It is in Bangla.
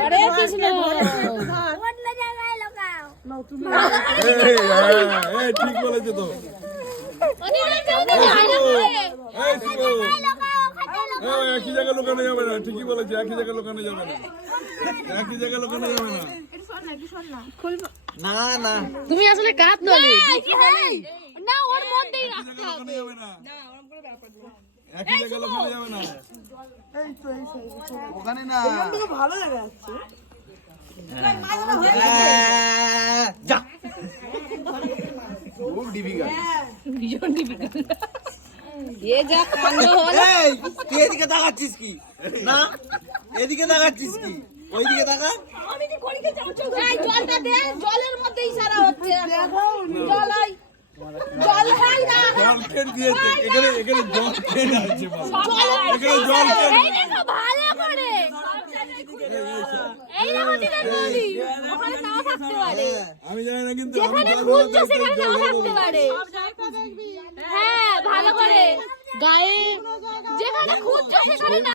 হরে কৃষ্ণ। ঠিক বলেছে তো। একই জায়গায় লোকানো যাবে না, ঠিকই বলেছে, একই জায়গায় লোকানো যাবে না, একই জায়গায় লোকানো যাবে না। না না তুমি আসলে কার দলে? না, ওর মধ্যেই রাখতে হবে। একই জায়গায় লোকানো যাবে না। ওখানে না ভালো জায়গা আছে। যা খুব ডিফিকাল্ট। ভীষণ difficult। এ যা কাণ্ড হলো। এই তুই এদিকে তাকাচ্ছিস কি? না এদিকে তাকাচ্ছিস কি? ওইদিকে তাকা। এই জলটা দে, জলের মধ্যে ইশারা হচ্ছে। জল আই, জল হয় না। জল খেয়ে দিয়েছে, এখানে এখানে জল খেয়ে আছে, এখানে জল খেয়ে। এই দেখো ভালো করে। এই দেখো দিদার বৌদি, ওখানে নাও থাকতে পারে। আমি জানি না কিন্তু যেখানে খুঁজছো সেখানে নাও থাকতে পারে। হ্যাঁ, ভালো করে গায়ে যেখানে খুঁজছো সেখানে